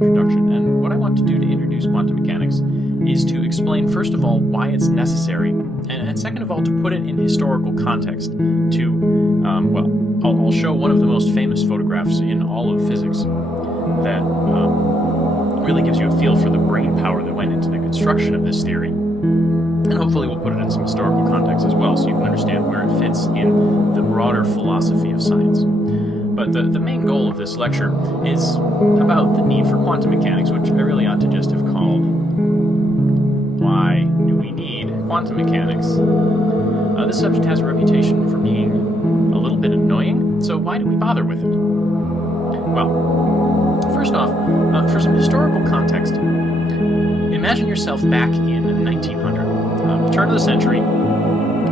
introduction, and what I want to do to introduce quantum mechanics is to explain, first of all, why it's necessary, and second of all, to put it in historical context to, I'll show one of the most famous photographs in all of physics that really gives you a feel for the brain power that went into the construction of this theory. And hopefully we'll put it in some historical context as well, so you can understand where it fits in the broader philosophy of science. But the main goal of this lecture is about the need for quantum mechanics, which I really ought to just have called "Why Do We Need Quantum Mechanics?" This subject has a reputation for being a little bit annoying, so why do we bother with it? Well, first off, for some historical context, imagine yourself back in 1900. Turn of the century,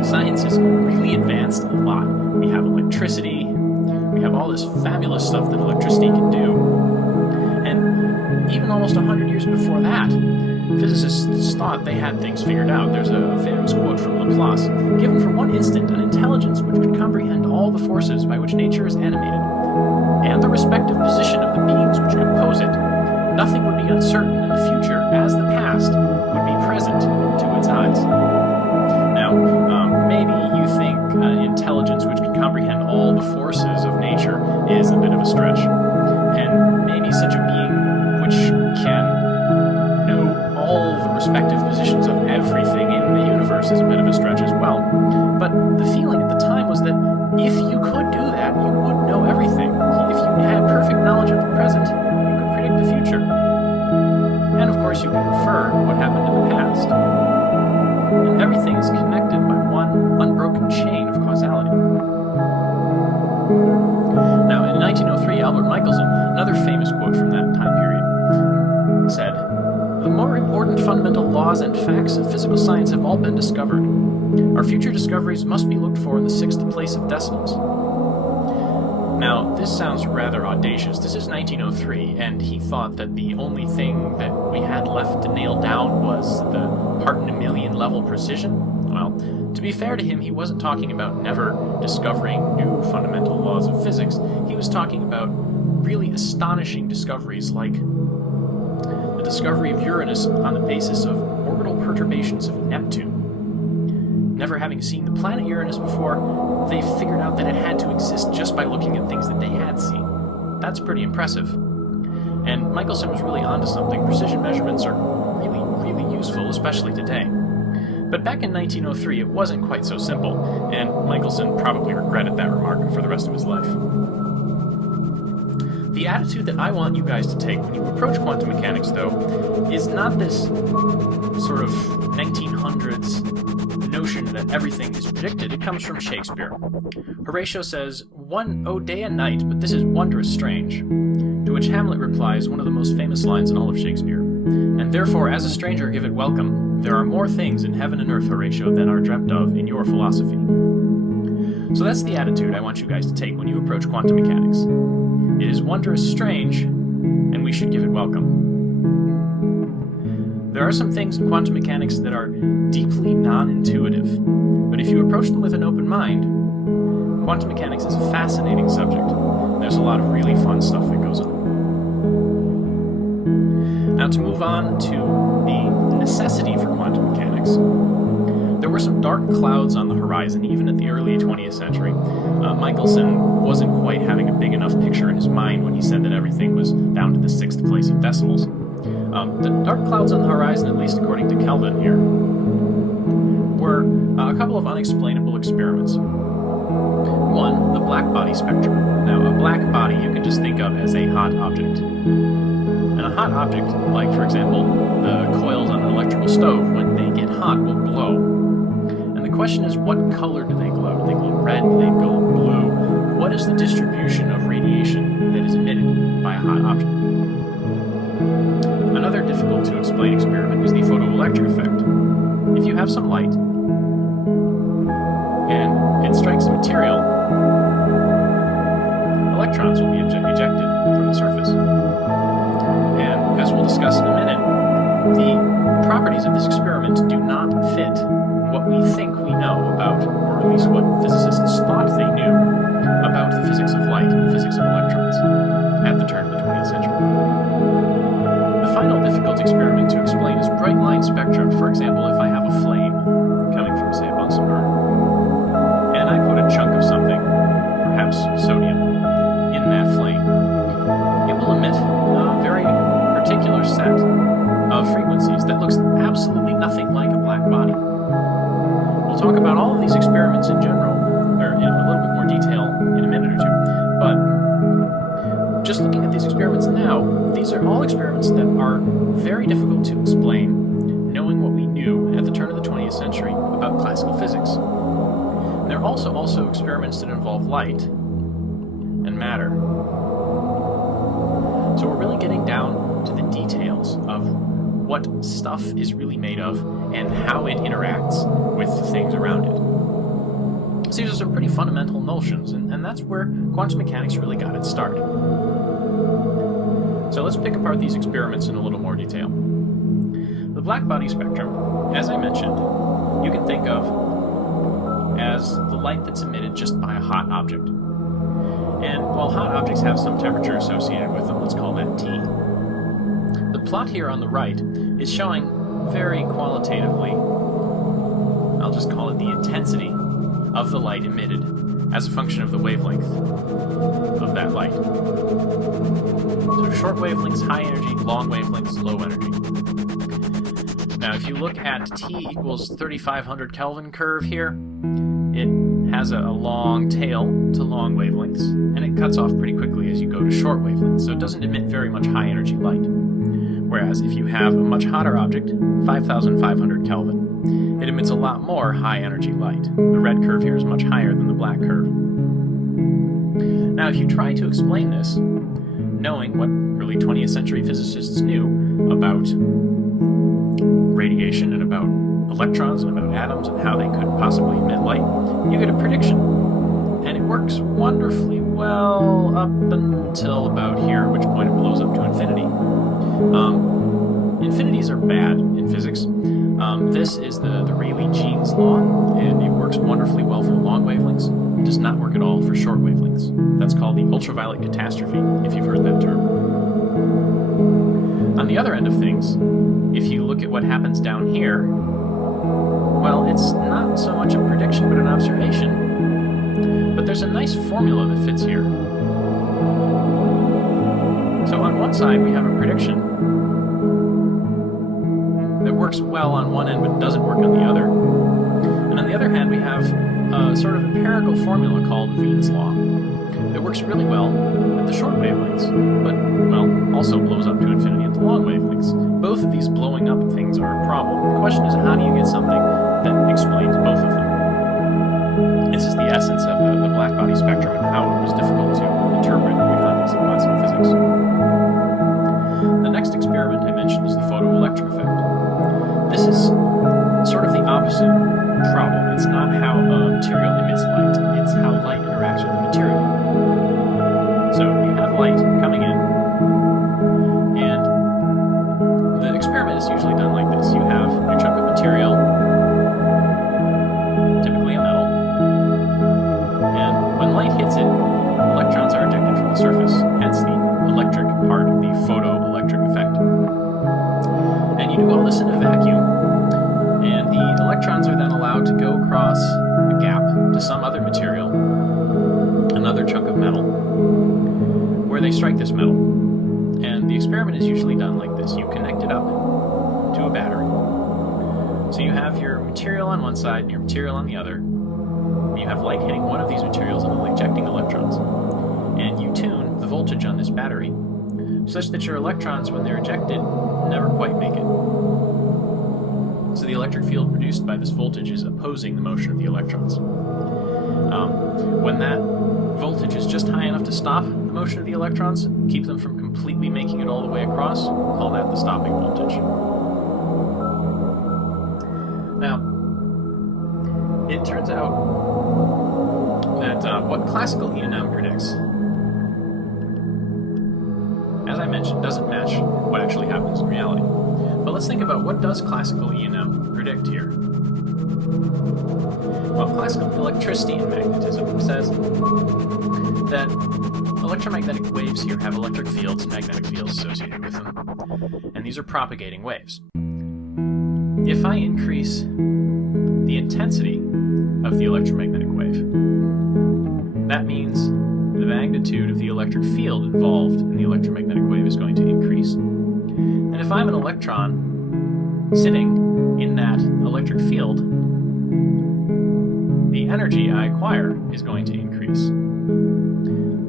science has really advanced a lot. We have electricity, we have all this fabulous stuff that electricity can do. And even almost 100 years before that, physicists thought they had things figured out. There's a famous quote from Laplace: "Given for one instant an intelligence which could comprehend all the forces by which nature is animated, and the respective position of the beings which compose it, nothing would be uncertain in the future as the past would be present to its eyes." Now, maybe you think intelligence which can comprehend all the forces of nature is a bit of a stretch. And maybe such a being which can know all the respective positions of everything in the universe is a bit of a stretch as well. But the feeling at the time was that if you could do that, you would know everything. If you had perfect knowledge of the present, you could predict the future. And of course you can infer what happened in the past. And everything is connected by one unbroken chain of causality. Now, in 1903, Albert Michelson, another famous quote from that time period, said, "The more important fundamental laws and facts of physical science have all been discovered. Our future discoveries must be looked for in the sixth place of decimals." Now, this sounds rather audacious. This is 1903, and he thought that the only thing that we had left to nail down was the part in a million level precision. Well, to be fair to him, he wasn't talking about never discovering new fundamental laws of physics. He was talking about really astonishing discoveries like the discovery of Uranus on the basis of orbital perturbations of Neptune. Never having seen the planet Uranus before, they figured out that it had to exist just by looking at things that they had seen. That's pretty impressive. And Michelson was really onto something. Precision measurements are really, really useful, especially today. But back in 1903, it wasn't quite so simple, and Michelson probably regretted that remark for the rest of his life. The attitude that I want you guys to take when you approach quantum mechanics, though, is not this sort of 1900s notion that everything is predicted. It comes from Shakespeare. Horatio says, "One, oh day and night, but this is wondrous strange." To which Hamlet replies, one of the most famous lines in all of Shakespeare, "And therefore, as a stranger, give it welcome. There are more things in heaven and earth, Horatio, than are dreamt of in your philosophy." So that's the attitude I want you guys to take when you approach quantum mechanics. It is wondrous strange, and we should give it welcome. There are some things in quantum mechanics that are deeply non-intuitive, but if you approach them with an open mind, quantum mechanics is a fascinating subject, and there's a lot of really fun stuff that goes on. Now, to move on to the necessity for quantum mechanics, there were some dark clouds on the horizon, even at the early 20th century. Michelson wasn't quite having a big enough picture in his mind when he said that everything was down to the sixth place of decimals. The dark clouds on the horizon, at least according to Kelvin here, were a couple of unexplainable experiments. One, the black body spectrum. Now, a black body you can just think of as a hot object. And a hot object, like, for example, the coils on an electrical stove, when they get hot, will glow. And the question is, what color do they glow? Do they glow red? Do they glow blue? What is the distribution of radiation that is emitted by a hot object? Another difficult to explain experiment is the photoelectric effect. If you have some light, and it strikes a material, electrons will be ejected from the surface. And as we'll discuss in a minute, the properties of this experiment do not fit what we think we know about, or at least what physicists thought they knew about the physics of light and the physics of electrons at the turn of the 20th century. talk about all of these experiments in general, or in a little bit more detail in a minute or two, but just looking at these experiments now, these are all experiments that are very difficult to explain, knowing what we knew at the turn of the 20th century about classical physics. And they're also experiments that involve light and matter. So we're really getting down to the details of what stuff is really made of and how it interacts with the things around it. So these are some pretty fundamental notions, and that's where quantum mechanics really got its start. So let's pick apart these experiments in a little more detail. The black-body spectrum, as I mentioned, you can think of as the light that's emitted just by a hot object. And while hot objects have some temperature associated with them, let's call that T. The plot here on the right is showing very qualitatively, I'll just call it the intensity of the light emitted as a function of the wavelength of that light. So short wavelengths, high energy, long wavelengths, low energy. Now if you look at T equals 3500 Kelvin curve here, it has a long tail to long wavelengths, and it cuts off pretty quickly as you go to short wavelengths, so it doesn't emit very much high energy light. Whereas if you have a much hotter object, 5500 Kelvin, it emits a lot more high energy light. The red curve here is much higher than the black curve. Now if you try to explain this, knowing what early 20th century physicists knew about radiation and about electrons and about atoms and how they could possibly emit light, you get a prediction. And it works wonderfully well up until about here, at which point it blows up to infinity. Infinities are bad in physics. This is the Rayleigh-Jeans law, and it works wonderfully well for long wavelengths. It does not work at all for short wavelengths. That's called the ultraviolet catastrophe, if you've heard that term. On the other end of things, if you look at what happens down here, well, it's not so much a prediction but an observation. But there's a nice formula that fits here. So on one side we have a prediction that works well on one end but doesn't work on the other. And on the other hand we have a sort of empirical formula called Wien's law that works really well at the short wavelengths, but, well, also blows up to infinity at the long wavelengths. Both of these blowing up things are a problem. The question is, how do you get something that explains both of them? This is the essence of the black-body spectrum and how it was difficult to interpret in the context of classical physics. The next experiment I mentioned is the photoelectric effect. This is sort of the opposite problem. It's not how a material emits light, it's how light interacts with the material. So you have light coming in, and the experiment is usually done like this. You have a chunk of material, typically a metal, and when light hits it, electrons are ejected from the surface, hence the electric part of the photoelectric effect. And you do all this in a vacuum, and the electrons are then allowed to go across a gap to some other material, another chunk of metal, where they strike this metal. And the experiment is usually done like this. You connect it up to a battery. So you have your material on one side and your material on the other. And you have light hitting one of these materials and ejecting electrons. And you tune the voltage on this battery such that your electrons, when they're ejected, never quite make it. So the electric field produced by this voltage is opposing the motion of the electrons. When that voltage is just high enough to stop the motion of the electrons, keep them from completely making it all the way across, we'll call that the stopping voltage. Now, it turns out that what classical E&M predicts, as I mentioned, doesn't match what actually happens in reality. But let's think about what does classical E&M predict here. Well, classical electricity and magnetism says that electromagnetic waves here have electric fields and magnetic fields associated with them, and these are propagating waves. If I increase the intensity of the electromagnetic wave, that means the magnitude of the electric field involved in the electromagnetic wave is going to increase. And if I'm an electron sitting in that electric field, the energy I acquire is going to increase.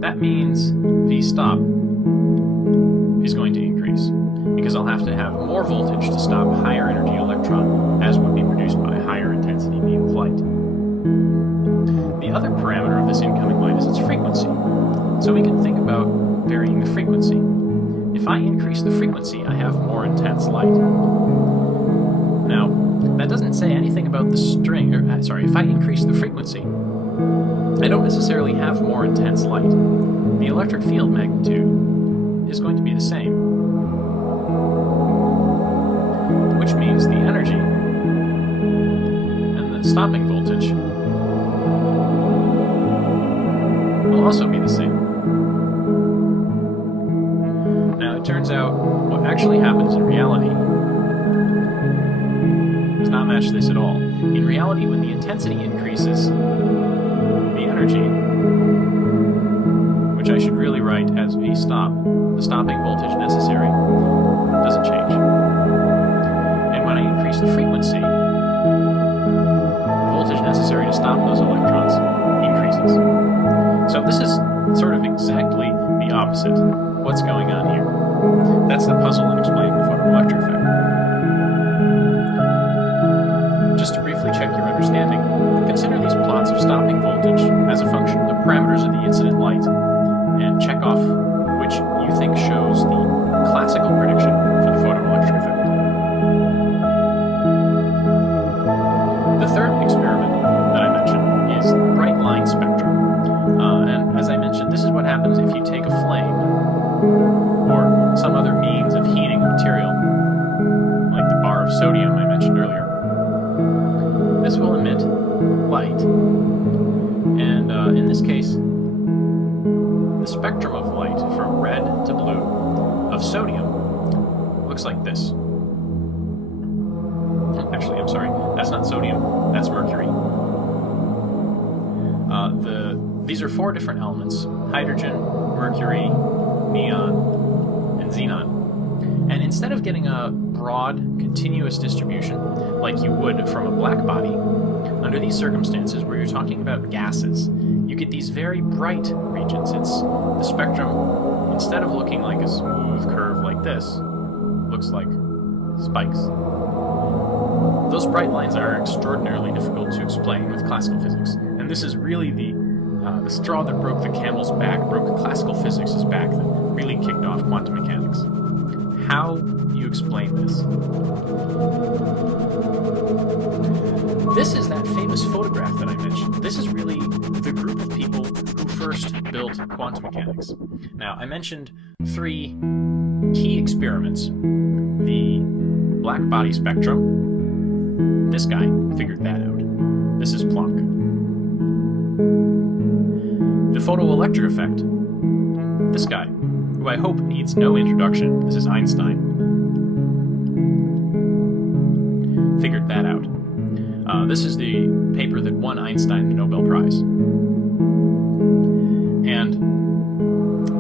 That means V stop is going to increase, because I'll have to have more voltage to stop a higher energy electron, as would be produced by a higher intensity beam of light. The other parameter of this incoming light is its frequency. So we can think about varying the frequency. If I increase the frequency, I have more intense light. Now, that doesn't say anything about the string, if I increase the frequency, I don't necessarily have more intense light. The electric field magnitude is going to be the same, which means the energy and the stopping voltage will also be the same. Now, it turns out what actually happens in reality does not match this at all. In reality, when the intensity increases, the energy, which I should really write as V stop, the stopping voltage necessary, doesn't change. And when I increase the frequency, the voltage necessary to stop those electrons increases. So this is sort of exactly the opposite. What's going on here? That's the puzzle in explaining the photoelectric effect. Just to briefly check your understanding, consider these plots of stopping voltage as a function of the parameters of the incident light, and check off which you think shows the classical prediction for the photoelectric effect. The third experiment that I mentioned is bright line spectrum. And as I mentioned, this is what happens if you take a flame or some other means of heating a material, like the bar of sodium I mentioned earlier. This will emit light, and in this case, the spectrum of light from red to blue of sodium looks like this. Actually, I'm sorry, that's not sodium, that's mercury. These are four different elements: hydrogen, mercury, neon, and xenon. And instead of getting a broad, continuous distribution like you would from a black body, under these circumstances where you're talking about gases, you get these very bright regions. It's the spectrum, instead of looking like a smooth curve like this, looks like spikes. Those bright lines are extraordinarily difficult to explain with classical physics, and this is really the straw that broke the camel's back, broke classical physics' back, that really kicked off quantum mechanics. How do you explain this? This is that famous photograph that I mentioned. This is really the group of people who first built quantum mechanics. Now, I mentioned three key experiments. The black body spectrum. This guy figured that out. This is Planck. The photoelectric effect. This guy, who I hope needs no introduction, this is Einstein, figured that out. This is the paper that won Einstein the Nobel Prize. And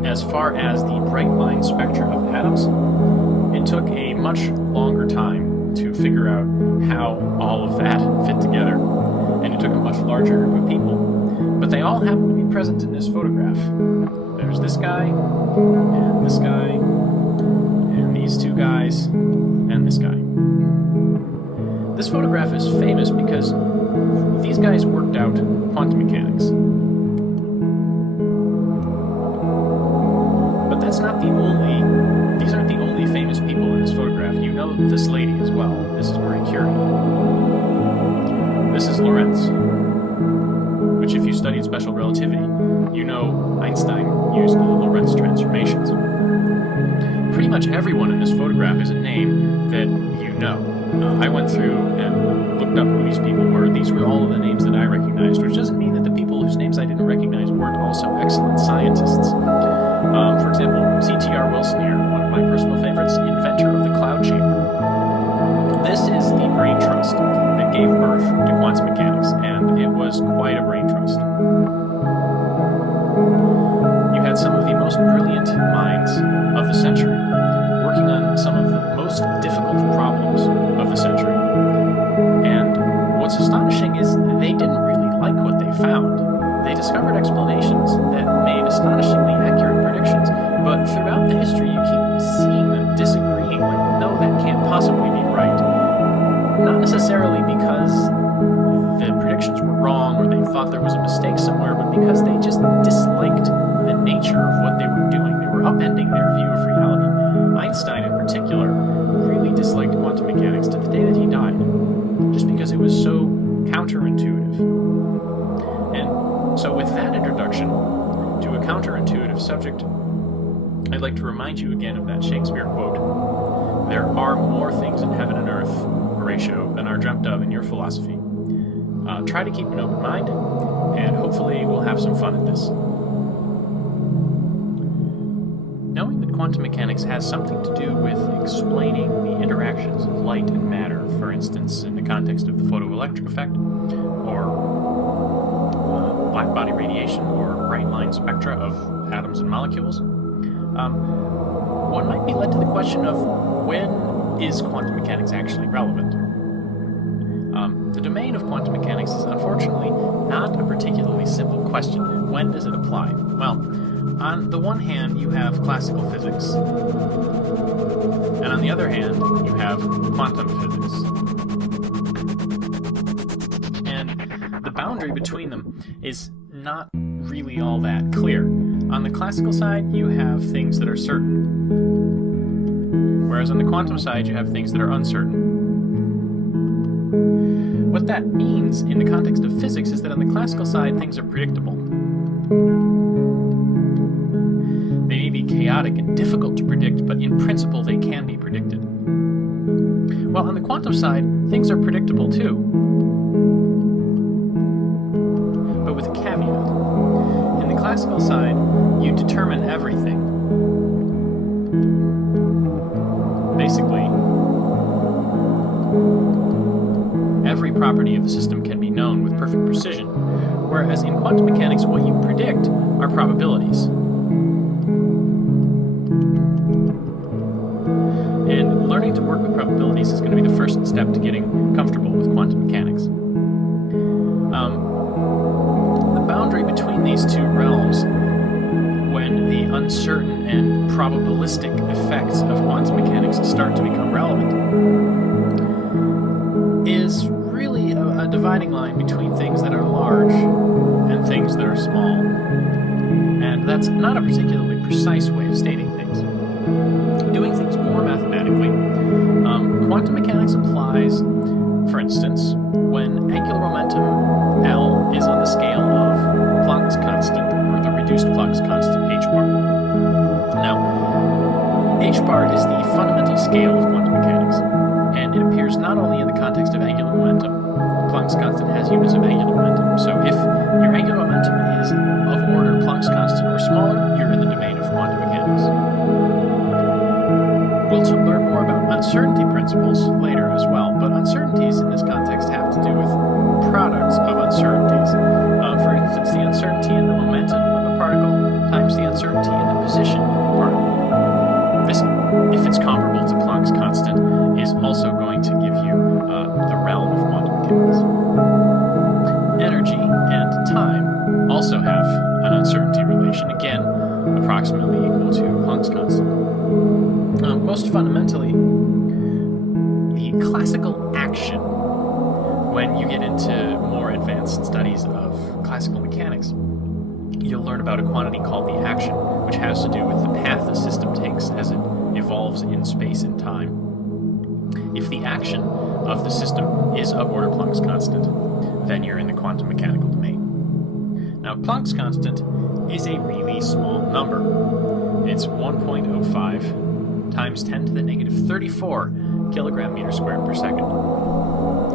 as far as the bright line spectra of atoms, it took a much longer time to figure out how all of that fit together, and it took a much larger group of people. But they all happen to be present in this photograph. There's this guy, and this guy, and these two guys, and this guy. This photograph is famous because these guys worked out quantum mechanics. But that's not these aren't the only famous people in this photograph. You know this lady as well. This is Marie Curie. This is Lorentz, which if you studied special relativity, you know Einstein used the Lorentz transformations. Pretty much everyone in this photograph is a name that you know. I went through and looked up who these people were. These were all of the names that I recognized, which doesn't mean that the people whose names I didn't recognize weren't also excellent scientists. For example, C.T.R. Wilson here, one of my personal favorites, inventor of the cloud chamber. This is the brain trust that gave birth to quantum mechanics, and it was quite a brain trust. You had some of the most brilliant minds of the century working on some of the most difficult problems of the century. And what's astonishing is they didn't really like thought there was a mistake somewhere, but because they just disliked the nature of what they were doing. They were upending their view of reality. Einstein, in particular, really disliked quantum mechanics to the day that he died, just because it was so counterintuitive. And so with that introduction to a counterintuitive subject, I'd like to remind you again of that Shakespeare quote: "There are more things in heaven and earth, Horatio, than are dreamt of in your philosophy." Try to keep an open mind, and hopefully we'll have some fun at this. Knowing that quantum mechanics has something to do with explaining the interactions of light and matter, for instance, in the context of the photoelectric effect, or black body radiation, or bright line spectra of atoms and molecules, one might be led to the question of when is quantum mechanics actually relevant? The domain of quantum mechanics is unfortunately not a particularly simple question. When does it apply? Well, on the one hand, you have classical physics, and on the other hand, you have quantum physics. And the boundary between them is not really all that clear. On the classical side, you have things that are certain, whereas on the quantum side, you have things that are uncertain. What that means in the context of physics is that on the classical side, things are predictable. They may be chaotic and difficult to predict, but in principle, they can be predicted. While on the quantum side, things are predictable too, but with a caveat. In the classical side, you determine everything. Basically, every property of the system can be known with perfect precision, whereas in quantum mechanics, what you predict are probabilities. And learning to work with probabilities is going to be the first step to getting comfortable with quantum mechanics. The boundary between these two realms, when the uncertain and probabilistic effects of quantum mechanics start to become relevant, is really a dividing line between things that are large and things that are small. And that's not a particularly precise way of stating things. Doing things more mathematically, quantum mechanics applies, for instance, when angular momentum L is on the scale of Planck's constant, or the reduced Planck's constant h bar. Now, h bar is the fundamental scale of quantum mechanics, and it appears not only in the context of angular momentum. Planck's constant has units of angular momentum, so if your angular momentum is of order Planck's constant or smaller, you're in the domain of quantum mechanics. We'll learn more about uncertainty principles later as well, but uncertainties in this context have to do with products of uncertainties. For instance, the uncertainty in the momentum of a particle times the uncertainty in the position of a particle. This, if it's comparable to Planck's constant, is also going to give you the realm of quantum mechanics. Energy and time also have an uncertainty relation, again, approximately equal to Planck's constant. Most fundamentally, the classical action, when you get into more advanced studies of classical mechanics, you'll learn about a quantity called the action, which has to do with the path a system takes as it evolves in space and time. If the action of the system is of order Planck's constant, then you're in the quantum mechanical domain. Now, Planck's constant is a really small number. It's 1.05 times 10 to the negative 34 kilogram meter squared per second.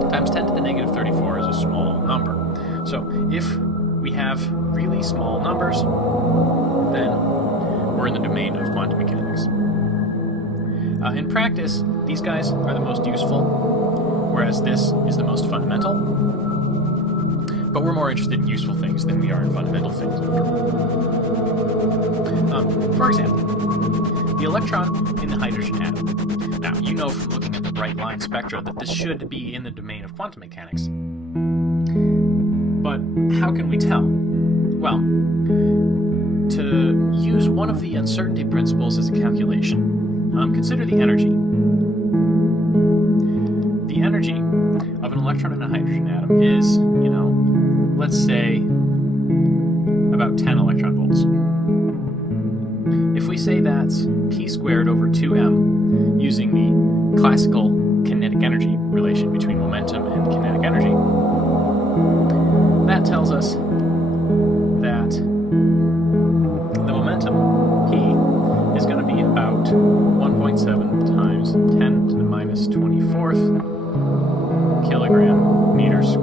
Times 10 to the negative 34 is a small number. So if we have really small numbers, then we're in the domain of quantum mechanics. In practice, these guys are the most useful, whereas this is the most fundamental. But we're more interested in useful things than we are in fundamental things. For example, the electron in the hydrogen atom. Now, you know from looking at the bright line spectra that this should be in the domain of quantum mechanics. But how can we tell? Well, to use one of the uncertainty principles as a calculation, consider the energy. The energy of an electron in a hydrogen atom is, let's say, about 10 electron volts. If we say that's p squared over 2m using the classical kinetic energy relation between momentum and kinetic energy, that tells us that the momentum, p, is going to be about 1.7 times 10 to the minus 24th kilogram meters.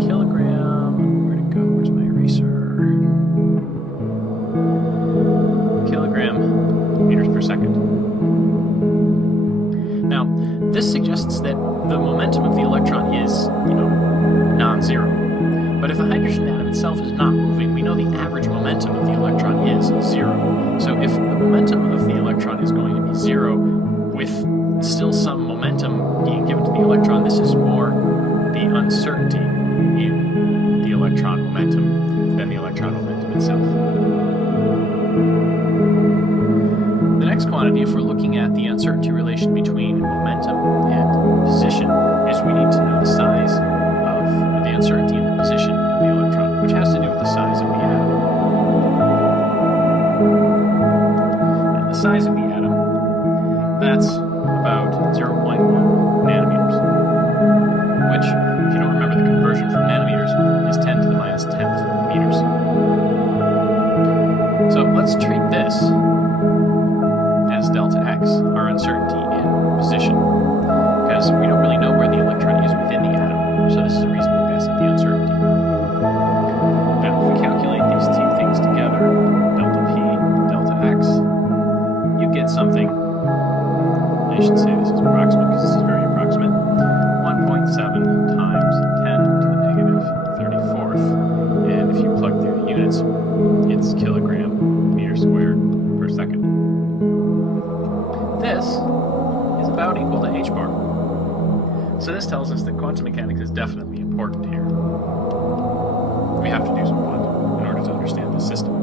Kilogram. Where'd it go? Where's my eraser? Kilogram meters per second. Now, this suggests that the momentum of the electron is, non-zero. But if the hydrogen atom itself is not moving, we know the average momentum of the electron is zero. So if the momentum of the electron is going to be zero, with still some momentum being given to the electron, this is more the uncertainty in the electron momentum than the electron momentum itself. The next quantity, if we're looking at the uncertainty relation between momentum and position, is we need to know the size of the uncertainty in the position of the electron, which has to do with the size of the atom. And the size of the atom, that's about 0.1 nanometers, which, if you don't remember the conversion from nanometers, is 10 to the minus 10th meters. So let's treat this as delta x, our uncertainty in position, because we don't really know where the electron is within the atom, so this is a reasonable guess at the uncertainty. Now, if we calculate these two things together, delta p, delta x, you get something, I should say this is approximate because this is very approximate, 1.7 times 10 to the negative 34th, and if you plug through the units, it's kilogram meter squared per second. This is about equal to h bar. So this tells us that quantum mechanics is definitely important here. We have to do some quantum in order to understand this system.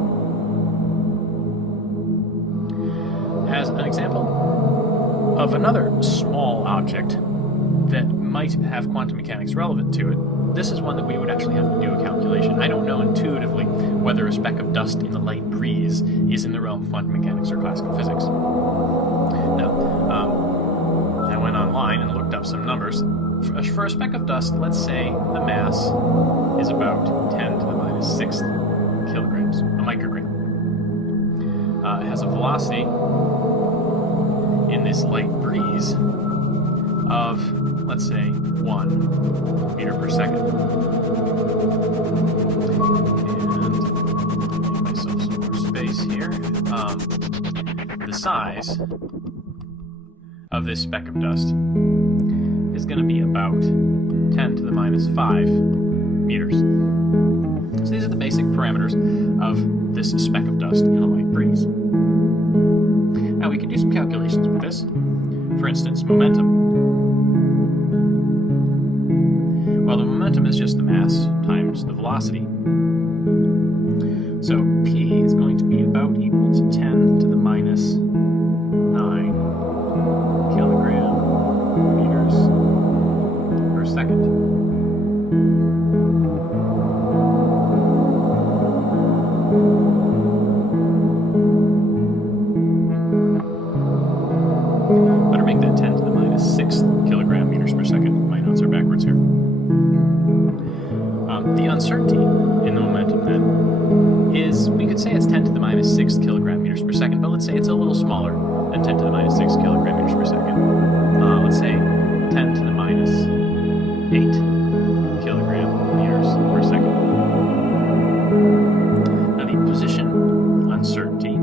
As an example of another small object that might have quantum mechanics relevant to it, this is one that we would actually have to do a calculation. I don't know intuitively whether a speck of dust in a light breeze is in the realm of quantum mechanics or classical physics. Now, I went online and looked up some numbers. For a speck of dust, let's say the mass is about 10 to the minus 6th kilograms, a microgram. It has a velocity in this light breeze of, let's say, 1 meter per second. And give myself some more space here. The size of this speck of dust is going to be about 10 to the minus 5 meters. So these are the basic parameters of this speck of dust in a light breeze. Now we can do some calculations with this. For instance, momentum. Well, the momentum is just the mass times the velocity. So P is going to be about equal to 10 to the minus 9 kilogram meters per second. Better make that 10 to the minus 6th kilogram meters per second. My notes are backwards here. The uncertainty in the momentum then is, we could say it's 10 to the minus 6th kilogram meters per second, but let's say it's a little smaller than 10 to the minus 6 kilogram meters per second. Let's say 10 to the minus 8 kilogram meters per second. Now the position uncertainty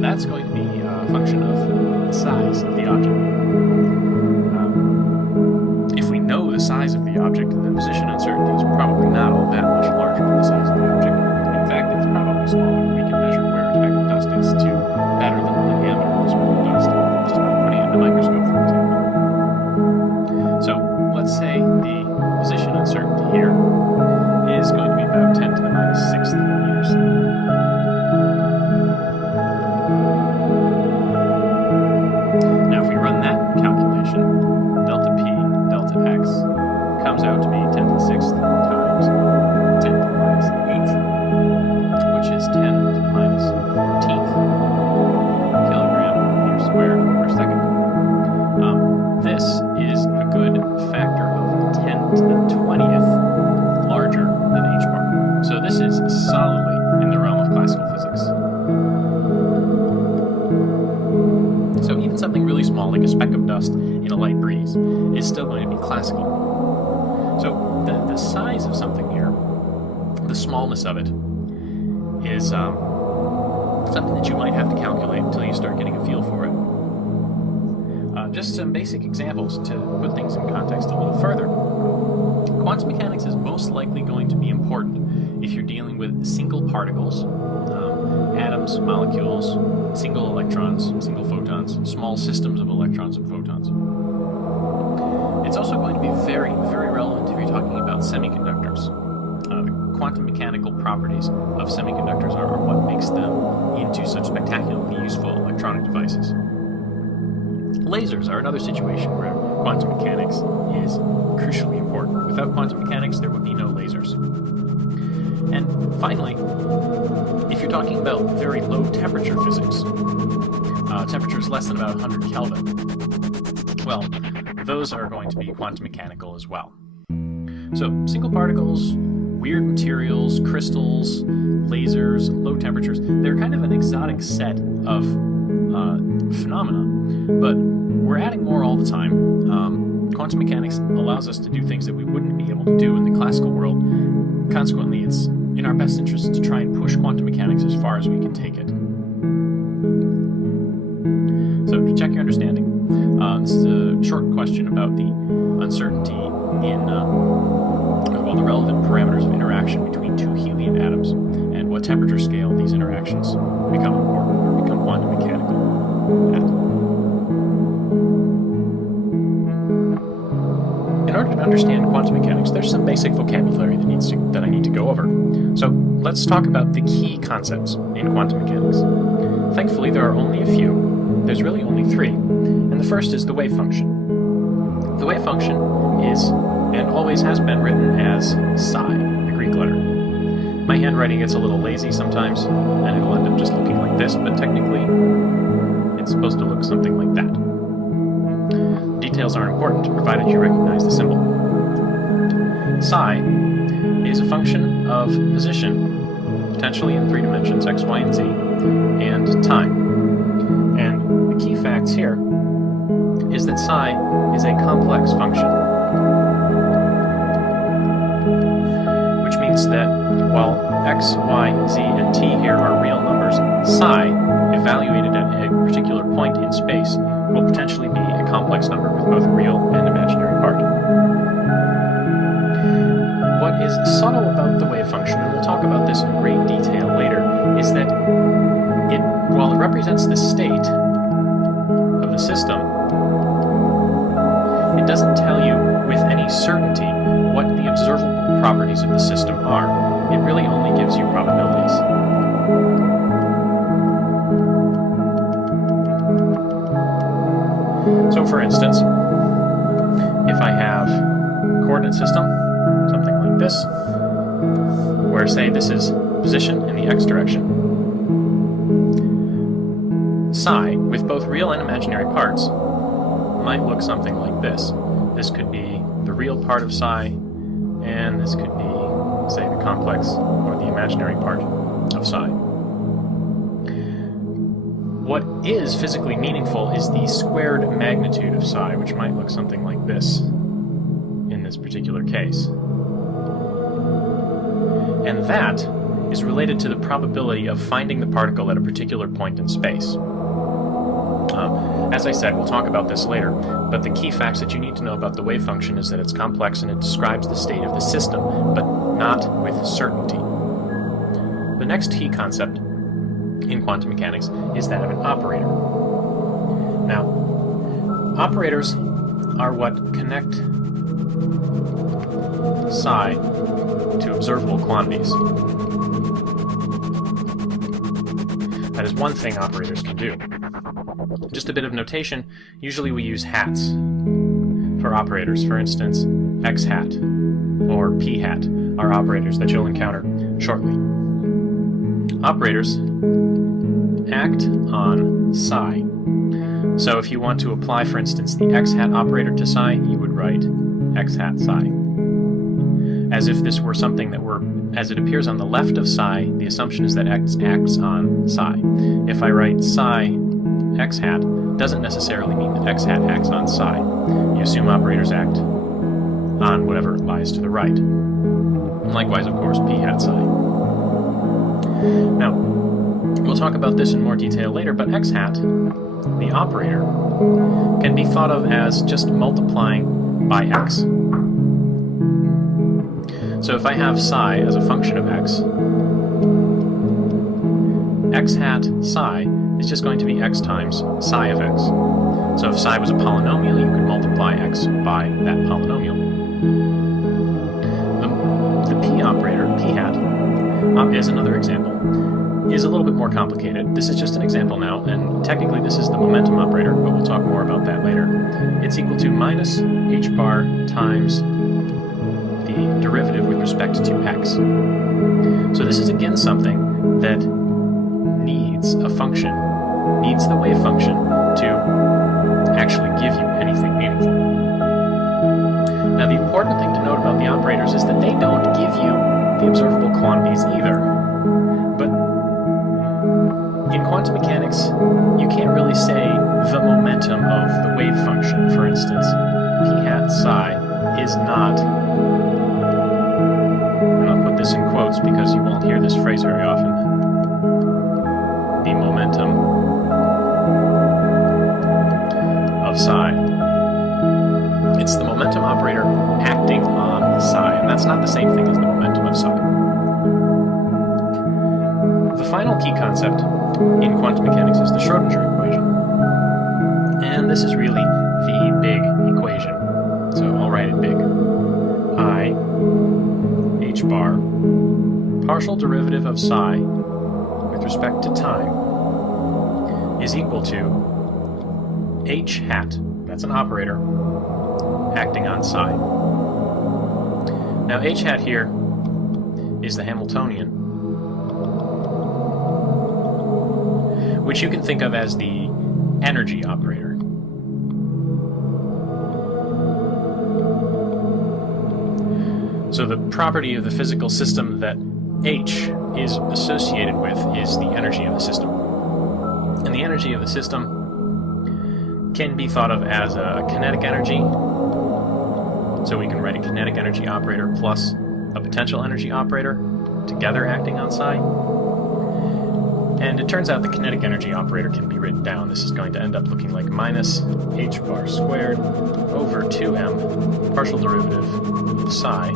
that's going to be a function of the size of the object. If we know the size of the object, the position uncertainty is probably not all that much larger than the size of the object. In fact, it's probably smaller. We can measure where a speck of dust is to better than the diameter of the speck of dust, just by putting it in the microscope, for example. So let's say the position uncertainty here is going to be about 10 to the minus 6th meters. Now, small, like a speck of dust in a light breeze, is still going to be classical. So the size of something here, the smallness of it, is something that you might have to calculate until you start getting a feel for it. Just some basic examples to put things in context a little further. Quantum mechanics is most likely going to be important if you're dealing with single particles, atoms, molecules, single electrons, single photons, small systems of electrons and photons. It's also going to be very, very relevant if you're talking about semiconductors. The quantum mechanical properties of semiconductors are what makes them into such spectacularly useful electronic devices. Lasers are another situation where quantum mechanics is crucially important. Without quantum mechanics, there would be no lasers. And finally, if you're talking about very low temperature physics, temperatures less than about 100 Kelvin, well, those are going to be quantum mechanical as well. So single particles, weird materials, crystals, lasers, low temperatures, they're kind of an exotic set of phenomena, but we're adding more all the time. Quantum mechanics allows us to do things that we wouldn't be able to do in the classical world. Consequently, it's in our best interest to try and push quantum mechanics as far as we can take it. So to check your understanding, this is a short question about the uncertainty in the relevant parameters of interaction between two helium atoms and what temperature scale these interactions become important or become quantum mechanical at. In order to understand quantum mechanics, there's some basic vocabulary that I need to go over. So let's talk about the key concepts in quantum mechanics. Thankfully, there are only a few. There's really only three. And the first is the wave function. The wave function is, and always has been, written as psi, the Greek letter. My handwriting gets a little lazy sometimes, and it'll end up just looking like this, but technically, it's supposed to look something like that. Details aren't important, provided you recognize the symbol. Psi is a function of position, potentially in 3 dimensions, x, y, and z, and time. And the key facts here is that psi is a complex function, which means that while x, y, z, and t here are real numbers, psi, evaluated at a particular point in space, will potentially be a complex number with both a real and imaginary part. What is subtle about the wave function, and we'll talk about this in great detail later, is that while it represents the state of the system, it doesn't tell you with any certainty what the observable properties of the system are. It really only gives you probabilities. So for instance, if I have a coordinate system, something like this, where say this is position in the x direction, psi, with both real and imaginary parts, might look something like this. This could be the real part of psi, and this could be, say, the complex or the imaginary part of psi. What is physically meaningful is the squared magnitude of psi, which might look something like this in this particular case. And that is related to the probability of finding the particle at a particular point in space. As I said, we'll talk about this later, but the key facts that you need to know about the wave function is that it's complex and it describes the state of the system, but not with certainty. The next key concept in quantum mechanics is that of an operator. Now, operators are what connect psi to observable quantities. That is one thing operators can do. Just a bit of notation, usually we use hats for operators. For instance, x hat or p hat are operators that you'll encounter shortly. Operators act on psi. So if you want to apply, for instance, the x hat operator to psi, you would write x hat psi. As if this were something that were, as it appears on the left of psi, the assumption is that x acts on psi. If I write psi x hat doesn't necessarily mean that x hat acts on psi. You assume operators act on whatever lies to the right. And likewise, of course, p hat psi. Now, we'll talk about this in more detail later, but x hat, the operator, can be thought of as just multiplying by x. So if I have psi as a function of x, x hat psi is just going to be x times psi of x. So if psi was a polynomial, you could multiply x by that polynomial. The p operator, p hat, is another example, is a little bit more complicated. This is just an example now, and technically this is the momentum operator, but we'll talk more about that later. It's equal to minus h bar times the derivative with respect to x. So this is again something that needs a function, needs the wave function to actually give you anything meaningful. Now the important thing to note about the operators is that they don't give you the observable quantities either. But in quantum mechanics, you can't really say the momentum of the wave function. For instance, p hat psi is not, and I'll put this in quotes because you won't hear this phrase very often, the momentum of psi. It's the momentum operator acting on psi, and that's not the same thing as the momentum of psi. The final key concept in quantum mechanics is the Schrödinger equation. And this is really the big equation. So I'll write it big. I, h bar, partial derivative of psi with respect to time is equal to h hat, that's an operator, acting on psi. Now h hat here is the Hamiltonian, which you can think of as the energy operator. So the property of the physical system that H is associated with is the energy of the system. And the energy of the system can be thought of as a kinetic energy. So we can write a kinetic energy operator plus a potential energy operator together acting on psi. And it turns out the kinetic energy operator can be written down. This is going to end up looking like minus h bar squared over 2m partial derivative of psi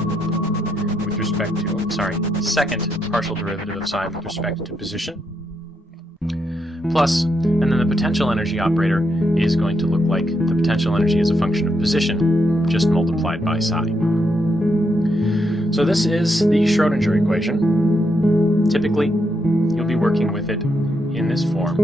with respect to, second partial derivative of psi with respect to position. Plus, and then the potential energy operator is going to look like the potential energy as a function of position, just multiplied by psi. So this is the Schrödinger equation. Typically, you'll be working with it in this form.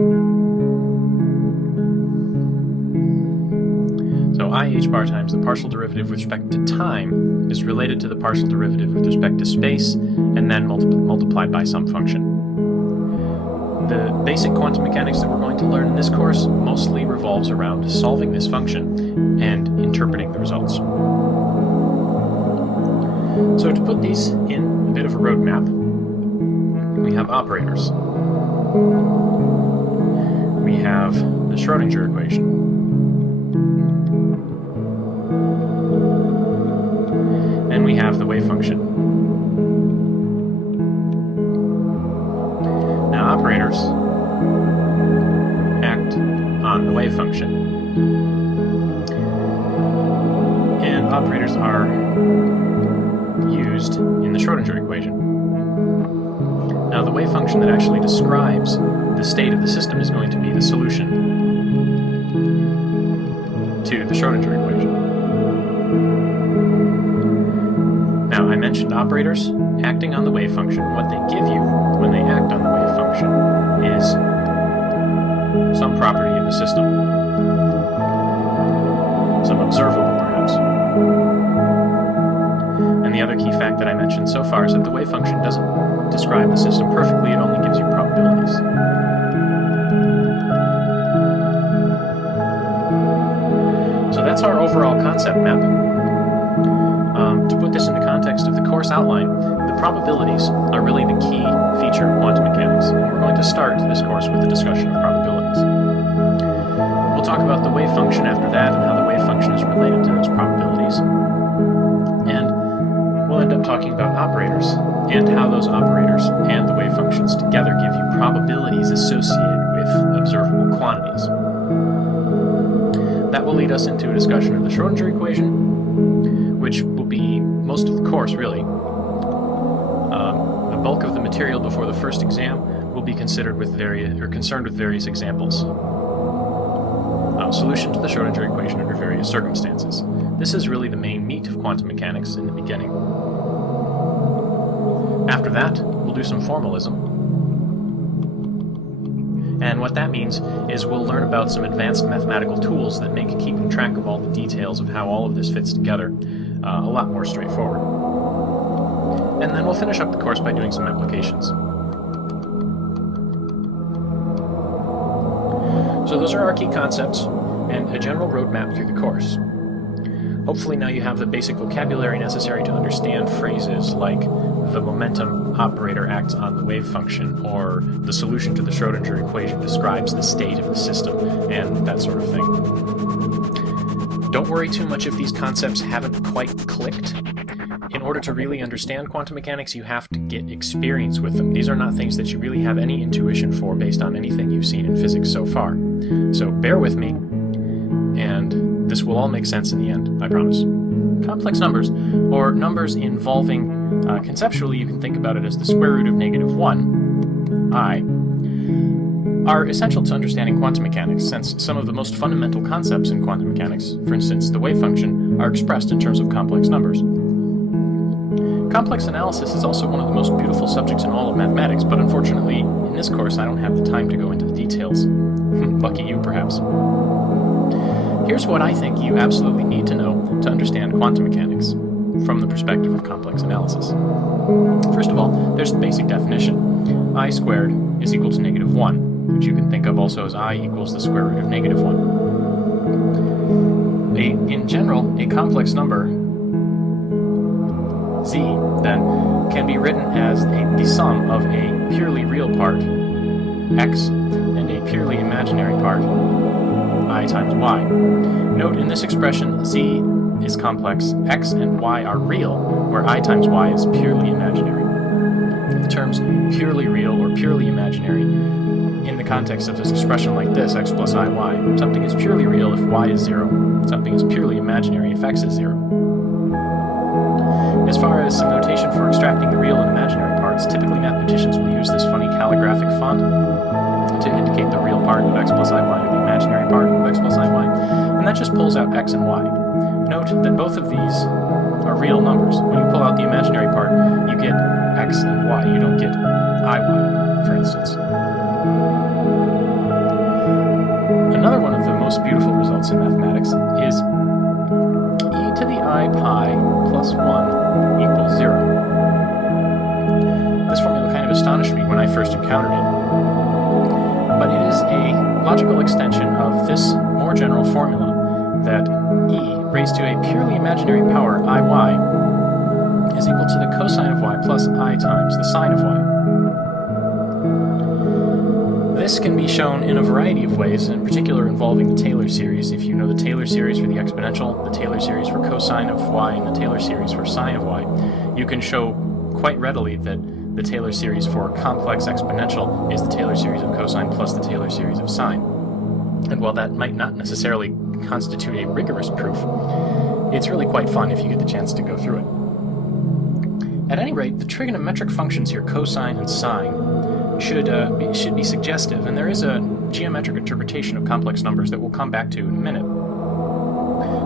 So I h bar times the partial derivative with respect to time is related to the partial derivative with respect to space, and then multiplied by some function. The basic quantum mechanics that we're going to learn in this course mostly revolves around solving this function and interpreting the results. So to put these in a bit of a roadmap, we have operators. We have the Schrödinger equation. And we have the wave function. Now operators act on the wave function. And operators are used in the Schrödinger equation. Now the wave function that actually describes the state of the system is going to be the solution to the Schrödinger equation. Now I mentioned operators acting on the wave function. What they give you when they act on the wave function is some property of the system. Some observable, perhaps. And the other key fact that I mentioned so far is that the wave function doesn't describe the system perfectly, it only gives you probabilities. So that's our overall concept map. To put this in the context of the course outline, the probabilities are really the key feature of quantum mechanics, and we're going to start this course with a discussion of probabilities. those operators and the wave functions together give you probabilities associated with observable quantities. That will lead us into a discussion of the Schrödinger equation, which will be most of the course, really. The bulk of the material before the first exam will be concerned with various examples. Solution to the Schrödinger equation under various circumstances. This is really the main meat of quantum mechanics in the beginning. After that, we'll do some formalism. And what that means is we'll learn about some advanced mathematical tools that make keeping track of all the details of how all of this fits together a lot more straightforward. And then we'll finish up the course by doing some applications. So those are our key concepts and a general roadmap through the course. Hopefully now you have the basic vocabulary necessary to understand phrases like the momentum operator acts on the wave function, or the solution to the Schrödinger equation describes the state of the system, and that sort of thing. Don't worry too much if these concepts haven't quite clicked. In order to really understand quantum mechanics, you have to get experience with them. These are not things that you really have any intuition for based on anything you've seen in physics so far. So bear with me, and this will all make sense in the end, I promise. Complex numbers, or numbers involving, conceptually you can think about it as the square root of -1, I, are essential to understanding quantum mechanics, since some of the most fundamental concepts in quantum mechanics, for instance the wave function, are expressed in terms of complex numbers. Complex analysis is also one of the most beautiful subjects in all of mathematics, but unfortunately, in this course I don't have the time to go into the details. Lucky you, perhaps. Here's what I think you absolutely need to know to understand quantum mechanics from the perspective of complex analysis. First of all, there's the basic definition. I squared is equal to -1, which you can think of also as I equals the square root of -1. In general, a complex number, z, then, can be written as the sum of a purely real part, x, and a purely imaginary part, I times y. Note in this expression, z is complex, x and y are real, where I times y is purely imaginary. The terms purely real or purely imaginary, in the context of this expression like this, x plus I, y, something is purely real if y is 0, something is purely imaginary if x is 0. As far as some notation for extracting the real and imaginary parts, typically mathematicians will use this funny calligraphic font to indicate the real part of x plus I, y, or the imaginary part of x plus I, y, and that just pulls out x and y. Note that both of these are real numbers. When you pull out the imaginary part, you get x and y. You don't get IY, for instance. Another one of the most beautiful results in mathematics is e to the I pi plus 1 equals 0. This formula kind of astonished me when I first encountered it, but it is a logical extension of this more general formula that e raised to a purely imaginary power, iy, is equal to the cosine of y plus I times the sine of y. This can be shown in a variety of ways, in particular involving the Taylor series. If you know the Taylor series for the exponential, the Taylor series for cosine of y, and the Taylor series for sine of y, you can show quite readily that the Taylor series for complex exponential is the Taylor series of cosine plus the Taylor series of sine. And while that might not necessarily constitute a rigorous proof, it's really quite fun if you get the chance to go through it. At any rate, the trigonometric functions here, cosine and sine, should be suggestive, and there is a geometric interpretation of complex numbers that we'll come back to in a minute.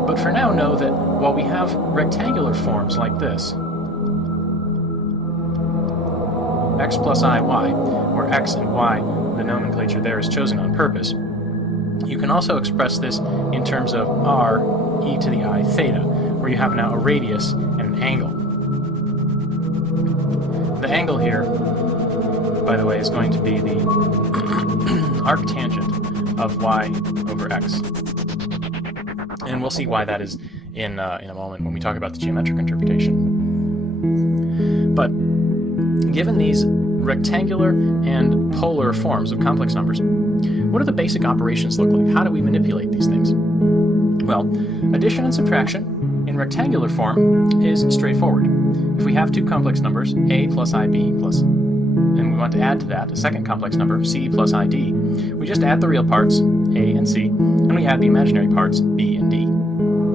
But for now, know that while we have rectangular forms like this, x plus I, y, where x and y, the nomenclature there is chosen on purpose, you can also express this in terms of r e to the I theta, where you have now a radius and an angle. The angle here, by the way, is going to be the arctangent of y over x. And we'll see why that is in a moment when we talk about the geometric interpretation. But given these rectangular and polar forms of complex numbers, what do the basic operations look like? How do we manipulate these things? Well, addition and subtraction in rectangular form is straightforward. if we have two complex numbers, a plus ib plus, and we want to add to that a second complex number, c plus id, we just add the real parts, a and c, and we add the imaginary parts, b and d.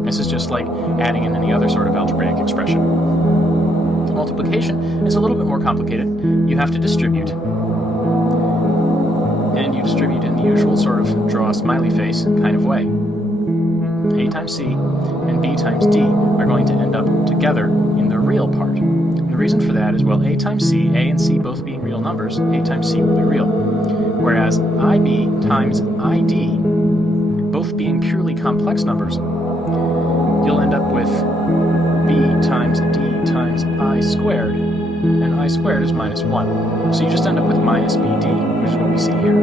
This is just like adding in any other sort of algebraic expression. Multiplication is a little bit more complicated. You have to distribute. And you distribute in the usual sort of draw a smiley face kind of way. A times c and b times d are going to end up together in the real part. And the reason for that is, well, a times c, a and c both being real numbers, a times c will be real. Whereas ib times id, both being purely complex numbers, you'll end up with b times d times I squared, and I squared is minus 1. So you just end up with minus bd, which is what we see here.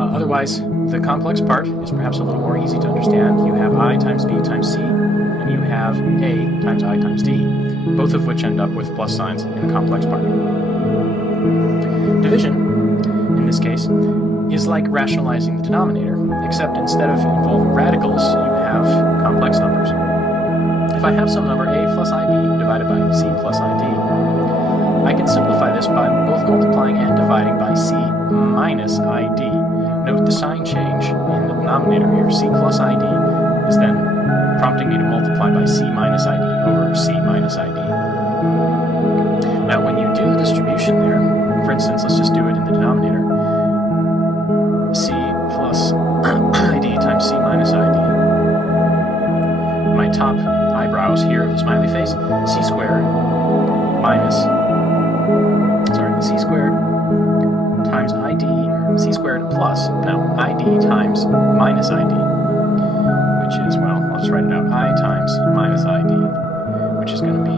Otherwise, the complex part is perhaps a little more easy to understand. You have I times b times c, and you have a times I times d, both of which end up with plus signs in the complex part. Division, in this case, is like rationalizing the denominator, except instead of involving radicals, you have complex numbers. If I have some number a plus ib divided by c plus id, I can simplify this by both multiplying and dividing by c minus id. Note the sign change in the denominator here. C plus id is then prompting me to multiply by c minus id over c minus id. Now when you do the distribution there, for instance, let's just do it in the denominator, c plus id times c minus id. My top eyebrows here of the smiley face, c squared minus, c squared times id, c squared plus, now id times minus id, which is, well, I'll just write it out, I times minus id, which is going to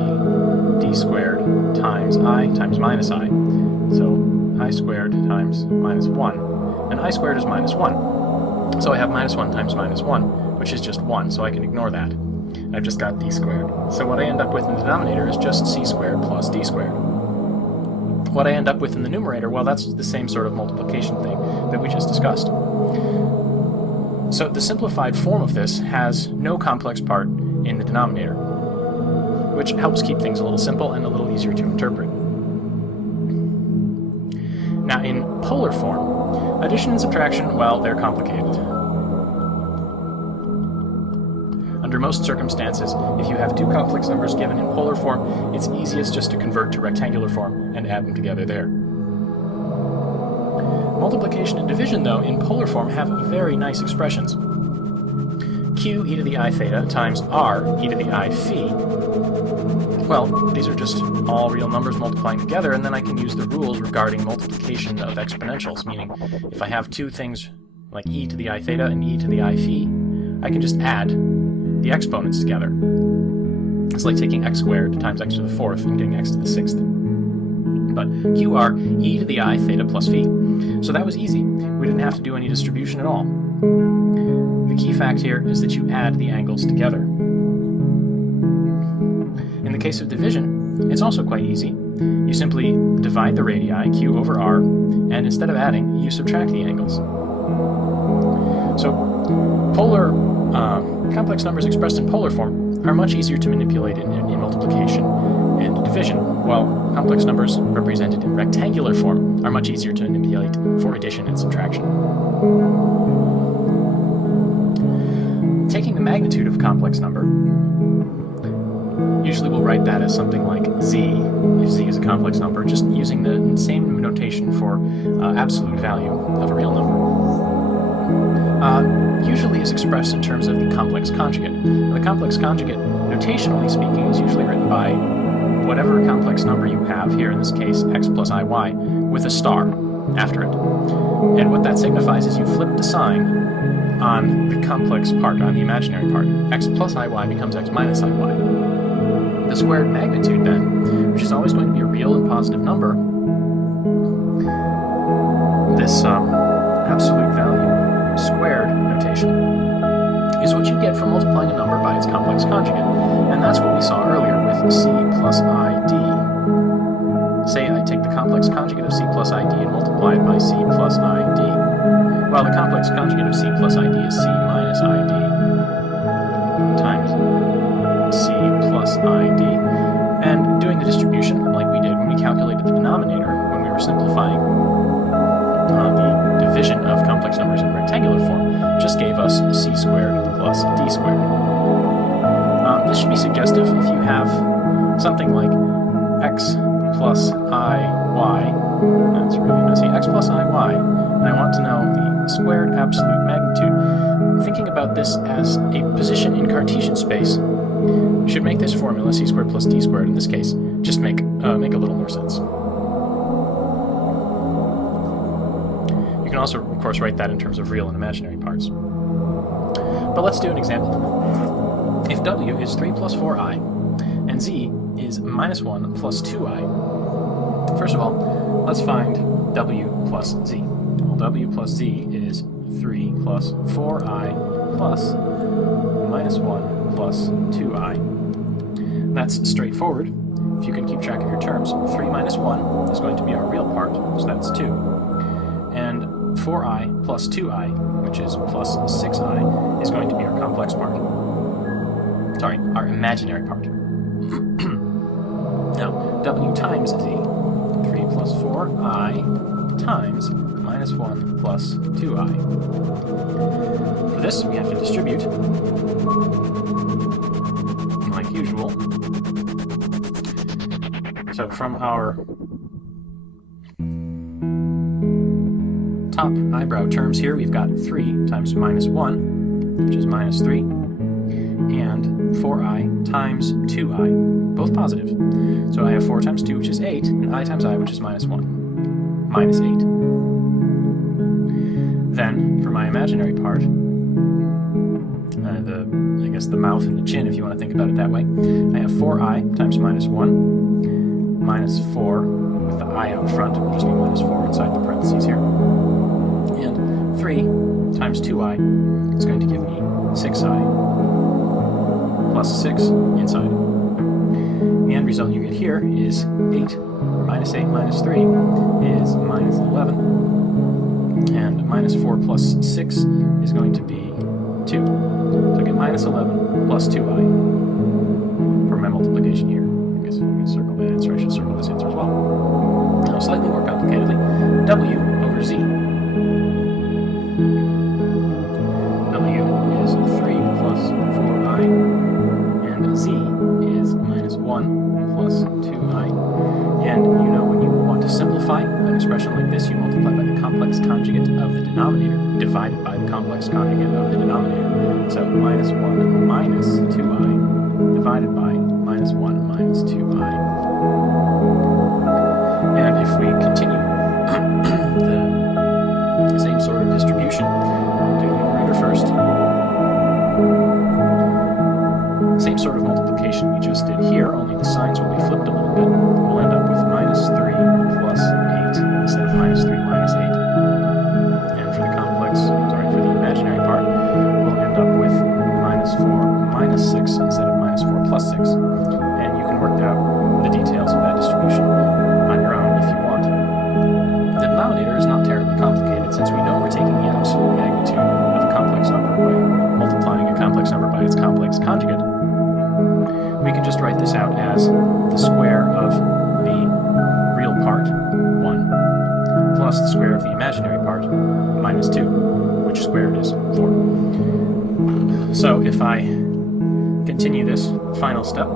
be d squared times I times minus I. So I squared times minus 1, and I squared is minus 1. So I have minus 1 times minus 1, which is just 1, so I can ignore that. I've just got d squared. So what I end up with in the denominator is just c squared plus d squared. What I end up with in the numerator, well, that's the same sort of multiplication thing that we just discussed. So the simplified form of this has no complex part in the denominator, which helps keep things a little simple and a little easier to interpret. Now in polar form, addition and subtraction, well, they're complicated. Under most circumstances, if you have two complex numbers given in polar form, it's easiest just to convert to rectangular form and add them together there. Multiplication and division, though, in polar form have very nice expressions. Q e to the I theta times R e to the I phi. Well, these are just all real numbers multiplying together, and then I can use the rules regarding multiplication of exponentials, meaning if I have two things like e to the I theta and e to the I phi, I can just add the exponents together. It's like taking x squared times x to the fourth and getting x to the sixth. But qr e to the I theta plus phi. So that was easy. We didn't have to do any distribution at all. The key fact here is that you add the angles together. In the case of division, it's also quite easy. You simply divide the radii, q over r, and instead of adding, you subtract the angles. So polar complex numbers expressed in polar form are much easier to manipulate in multiplication and division, while complex numbers represented in rectangular form are much easier to manipulate for addition and subtraction. Taking the magnitude of a complex number, usually we'll write that as something like z, if z is a complex number, just using the same notation for absolute value of a real number. Usually is expressed in terms of the complex conjugate. Now, the complex conjugate, notationally speaking, is usually written by whatever complex number you have, here in this case x plus iy, with a star after it. And what that signifies is you flip the sign on the complex part, on the imaginary part. X plus iy becomes x minus iy. The squared magnitude then, which is always going to be a real and positive number, this absolute value squared notation, is what you get from multiplying a number by its complex conjugate. And that's what we saw earlier with c plus id. Say I take the complex conjugate of c plus id and multiply it by c plus id. Well, the complex conjugate of c plus id is c minus id times c plus plus id, and doing the distribution like we did when we calculated the denominator when we were simplifying the division of complex numbers in rectangular form, just gave us c squared plus d squared. This should be suggestive if you have something like x plus iy, that's really messy, x plus iy, and I want to know the squared absolute magnitude. Thinking about this as a position in Cartesian space should make this formula, c squared plus d squared in this case, just make a little more sense. You can also, of course, write that in terms of real and imaginary parts. But let's do an example. If w is 3 plus 4i, and z is minus 1 plus 2i, first of all, let's find w plus z. Well, w plus z is 3 plus 4i plus minus 1 plus 2i. That's straightforward. If you can keep track of your terms, 3 minus 1 is going to be our real part, so that's 2. And 4i plus 2i, which is plus 6i, is going to be our complex part. Sorry, our imaginary part. Now, w times z, 3 plus 4i times minus 1 plus 2i. For this, we have to distribute, like usual. So from our top eyebrow terms here, we've got 3 times minus 1, which is minus 3, and 4i times 2i, both positive. So I have 4 times 2, which is 8, and I times I, which is minus 1, minus 8. Then, for my imaginary part, I guess the mouth and the chin, if you want to think about it that way, I have 4i times minus 1, minus 4 with the I out front, which will just be minus 4 inside the parentheses here. And 3 times 2i is going to give me 6i plus 6 inside. The end result you get here is 8. Minus 8 minus 3 is minus 11. And minus 4 plus 6 is going to be 2. So I get minus 11 plus 2i for my multiplication here. I guess if I'm going to circle that answer, I should circle this answer as well. Now, slightly more complicatedly, w over z. W is 3 plus 4i, and z is minus 1 plus 2i. And you know when you want to simplify an expression like this, you multiply by the complex conjugate of the denominator, divided by the complex conjugate of the denominator. So minus 1 minus 2i divided by minus 1 minus 2i. And if we continue the same sort of distribution, do the numerator first. Same sort of multiplication we just did here, only the signs will be flipped a little bit. We'll end up with minus 3 plus 8 instead of minus 3 minus 8. And for the imaginary part, we'll end up with minus 4 minus 6 instead of minus 4 plus 6. And you can work out the details of that distribution on your own if you want. The denominator is not terribly complicated, since we know we're taking the absolute magnitude of a complex number by multiplying a complex number by its complex conjugate. We can just write this out as the square of the real part, 1, plus the square of the imaginary part, minus 2, which squared is 4. So if I continue this final step,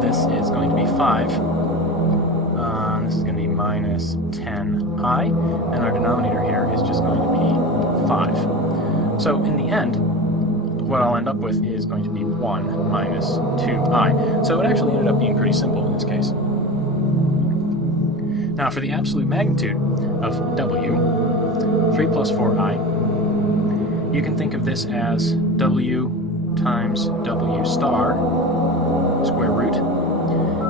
this is going to be 5. This is going to be minus 10i, and our denominator here is just going to be 5. So in the end, what I'll end up with is going to be 1 minus 2i. So it actually ended up being pretty simple in this case. Now for the absolute magnitude of w, 3 plus 4i, you can think of this as w times w star square root.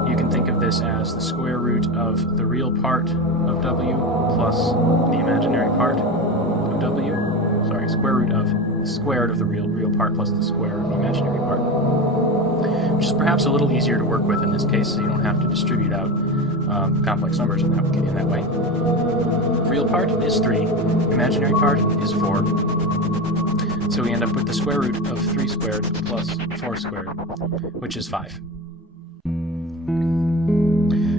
You can think of this as the square root of the real part of w plus the imaginary part of w. Sorry, square root of the squared of the real part plus the square of the imaginary part. Which is perhaps a little easier to work with in this case, so you don't have to distribute out complex numbers in that way. Real part is 3, imaginary part is 4. So we end up with the square root of 3 squared plus 4 squared, which is 5.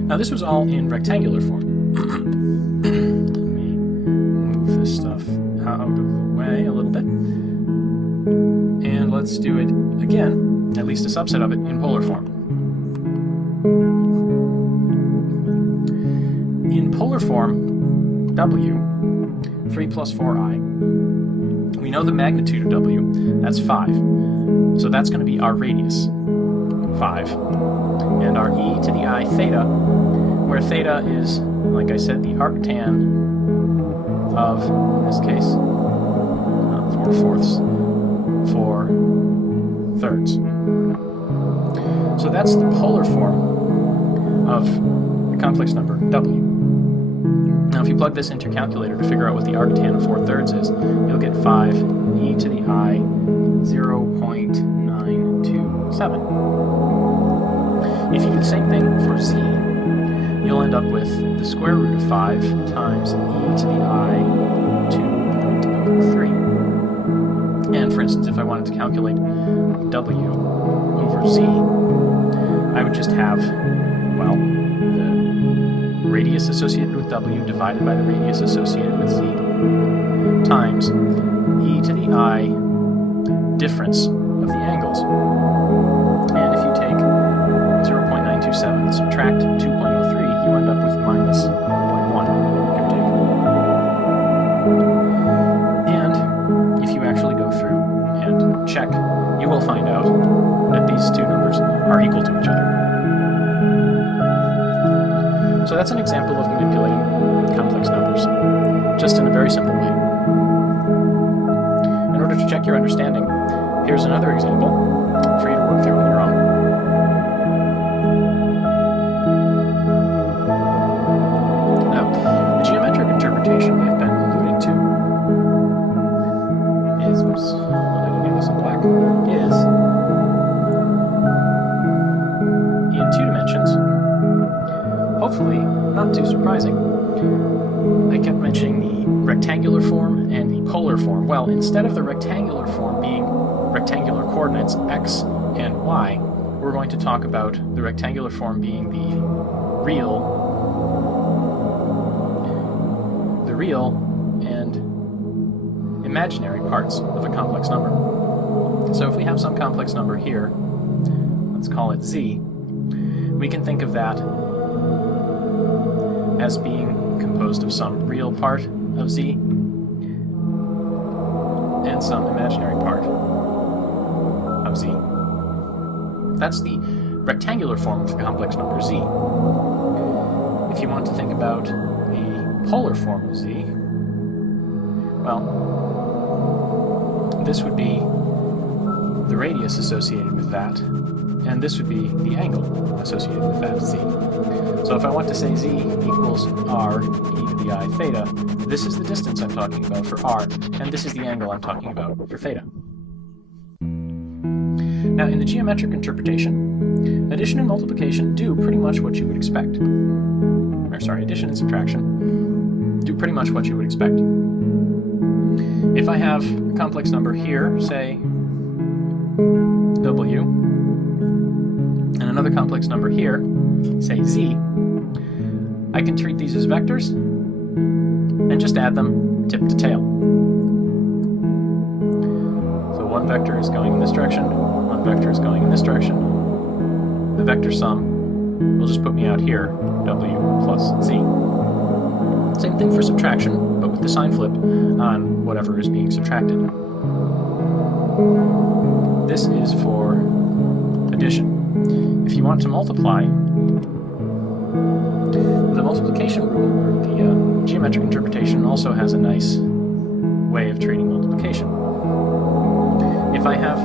Now this was all in rectangular form. Let me move this stuff out of the way a little bit. And let's do it again, at least a subset of it, in polar form. In polar form, W, 3 plus 4i, we know the magnitude of W, that's 5. So that's going to be our radius, 5. And our e to the I theta, where theta is, like I said, the arctan of, in this case, 4/4, 4/3. So that's the polar form of the complex number W. Now if you plug this into your calculator to figure out what the arctan of 4/3 is, you'll get 5 e to the I 0.927. If you do the same thing for z, you'll end up with the square root of 5 times e to the I 2.03. And for instance, if I wanted to calculate W over Z, I would just have, well, the radius associated with W divided by the radius associated with Z times e to the I difference of the angles. And if you take 0.927 and subtract 2.03, you end up with minus 1.1, give or take. And if you actually go through and check, you will find out that these two numbers are equal to each other. So that's an example of manipulating complex numbers, just in a very simple way. In order to check your understanding, here's another example for you to work through on your own. Now, the geometric interpretation I've been alluding to is, oops, I will do this in black, is in 2 dimensions. Hopefully, not too surprising. I kept mentioning the rectangular form and the polar form. Well, instead of the rectangular form being rectangular coordinates x and y, we're going to talk about the rectangular form being the real and imaginary parts of a complex number. So if we have some complex number here, let's call it z, we can think of that as being composed of some real part of z and some imaginary part of z. That's the rectangular form of the complex number z. If you want to think about the polar form of z, well, this would be the radius associated with that, and this would be the angle associated with that z. So if I want to say z equals r e to the I theta, this is the distance I'm talking about for r, and this is the angle I'm talking about for theta. Now in the geometric interpretation, addition and multiplication do pretty much what you would expect. Or sorry, addition and subtraction do pretty much what you would expect. If I have a complex number here, say w, and another complex number here, say z, I can treat these as vectors and just add them tip to tail. So one vector is going in this direction, one vector is going in this direction. The vector sum will just put me out here, w plus z. Same thing for subtraction, but with the sign flip on whatever is being subtracted. This is for addition. If you want to multiply, the multiplication rule, or the geometric interpretation, also has a nice way of treating multiplication. If I have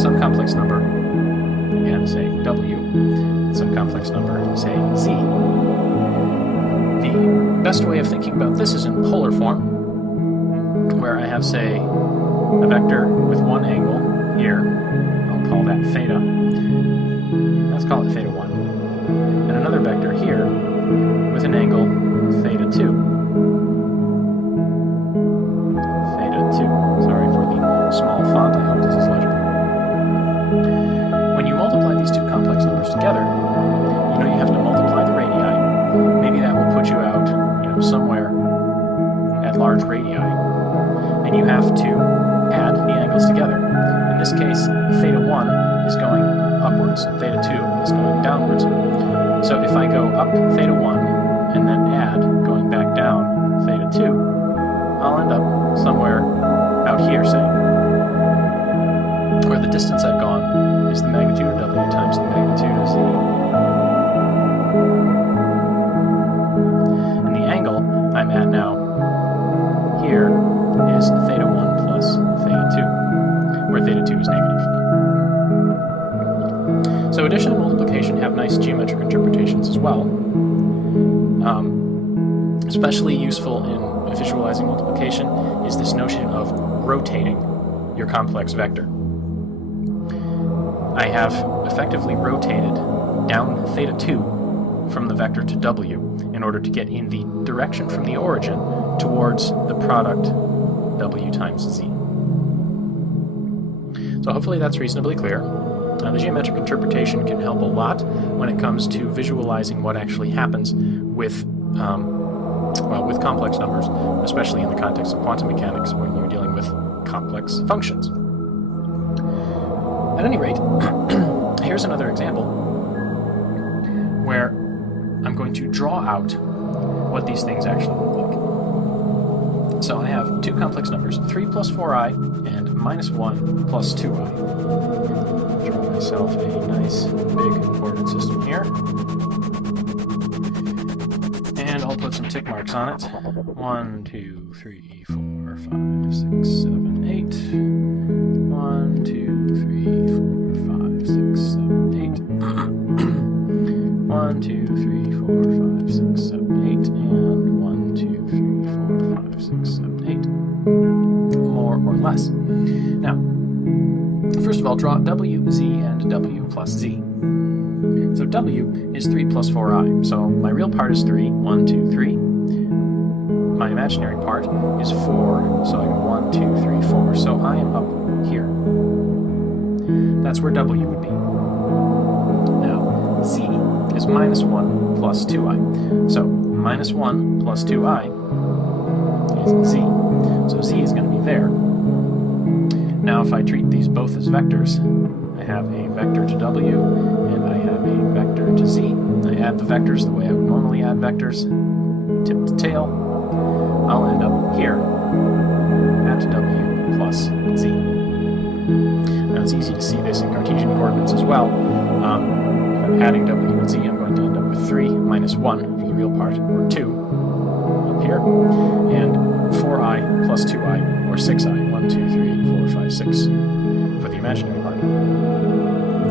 some complex number, again, say w, and some complex number, say z, the best way of thinking about this is in polar form, where I have, say, a vector with one angle here, I'll call that theta, let's call it theta 1, and another vector here with an angle theta 2. Theta 2, sorry for the small large radii, and you have to add the angles together. In this case, theta 1 is going upwards, theta 2 is going downwards. So if I go up theta 1 and then add, going back down, theta 2, I'll end up somewhere out here, say, where the distance I've gone is the magnitude of W times the magnitude of Z. And the angle I'm at now here is theta 1 plus theta 2, where theta 2 is negative. So addition and multiplication have nice geometric interpretations as well. Especially useful in visualizing multiplication is this notion of rotating your complex vector. I have effectively rotated down theta 2 from the vector to W in order to get in the direction from the origin towards the product W times Z. So hopefully that's reasonably clear. The geometric interpretation can help a lot when it comes to visualizing what actually happens with with complex numbers, especially in the context of quantum mechanics when you're dealing with complex functions. At any rate, here's another example where I'm going to draw out what these things actually look like. So I have two complex numbers, 3 plus 4i and minus 1 plus 2i. Draw myself a nice big coordinate system here. And I'll put some tick marks on it. 1, 2, 3, 4, 5, 6, 7, 8. 1, 2, 3, 4, 5, 6, 7, 8. 1, 2, 3, 4, 5, 6, 7, 8. And 1, 2, 3, 4, 5, 6, 7, 8. More or less. Now, first of all, draw W, Z, and W plus Z. So W is 3 plus 4i. So my real part is 3. 1, 2, 3. My imaginary part is 4. So I go 1, 2, 3, 4. So I am up here. That's where W would be. Now, Z is minus 1 plus 2i. So minus 1 plus 2i is Z. So Z is going to be there. Now if I treat these both as vectors, I have a vector to W and I have a vector to Z. I add the vectors the way I would normally add vectors, tip to tail. I'll end up here at W plus Z. Now it's easy to see this in Cartesian coordinates as well. If I'm adding W and Z, I'm going to end up with 3 minus 1 for the real part, or 2 up here, and 4i plus 2i, or 6i, 1, 2, 3, 4, 5, 6 for the imaginary part.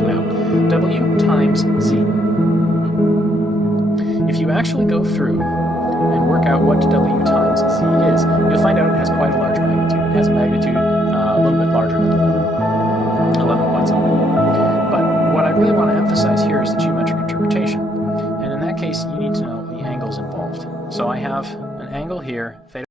Now, W times Z. If you actually go through and work out what W times Z is, you'll find out it has quite a large magnitude. It has a magnitude a little bit larger than 11 points on it. But what I really want to emphasize here is the geometric interpretation. And in that case, you need to know the angles involved. So I have an angle here, theta